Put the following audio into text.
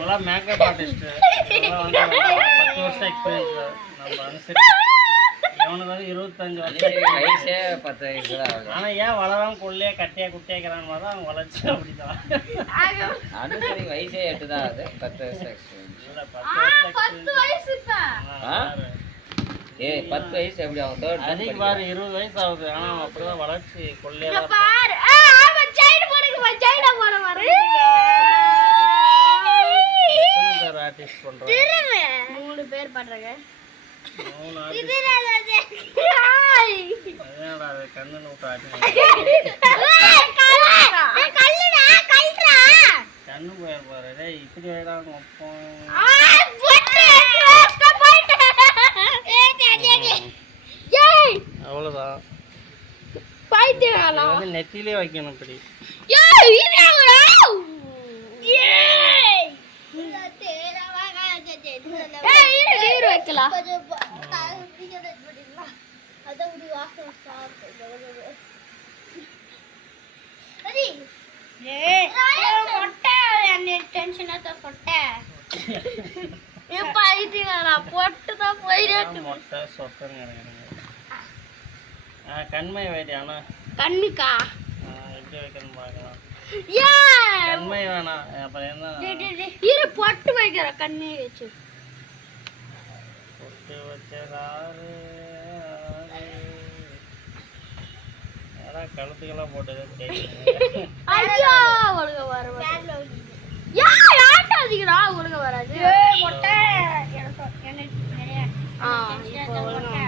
இவங்களாம் makeup artist. இவங்களாம் வந்து 10 வருஷம் எக்ஸ்பீரியன்ஸ். நம்ம அனுசரி அவனுக்கு வந்து 25 வருஷம் வயசே 10 வயசு தான் ஆகுது. ஆனால் ஏன் வளராம கொள்ளையா கட்டியா குட்டியாக்கிறான்னு பார்த்தா அவங்க வளர்ச்சி அப்படிதான். அனுசரி வயசே 8 தான் ஆகுது. 10 வருஷம் எக்ஸ்பீரியன்ஸ். இல்லை 10 வயசு ஏய் 10 வயசு எப்படி ஆகும்? தேர்ட் அதிக பாரு 20 வயசு ஆகுது. ஆனால் அப்படிதான் வளர்ச்சி கொள்ளையா தான் ஆர்டிஸ்ட் பண்றாங்க. 3 பேர் பண்றாங்க. 3 அதனால அது கண்ணு விட்டு ஆட்டி கண்ணு போயிரு பாரு. டேய் இப்படி வேடாங்க அவ்வளோதான். வந்து நெத்திலே வைக்கணும் இப்படி. மொட்டை சொட்டன்னு கண்மை வைத்தியானா கண்ணுக்கா எப்படி வைக்கணும் பார்க்கலாம். கண்மை வேணாம். அப்புறம் என்ன பொட்டு வைக்கிற கண்ணு வச்சு பொட்டு வச்சாரு யாராவது கழுத்துக்கெல்லாம் போட்டது ஐயோ ஒழுங்க வர ஒழுங்க வராது. மொட்டை இப்போ ஒழுங்க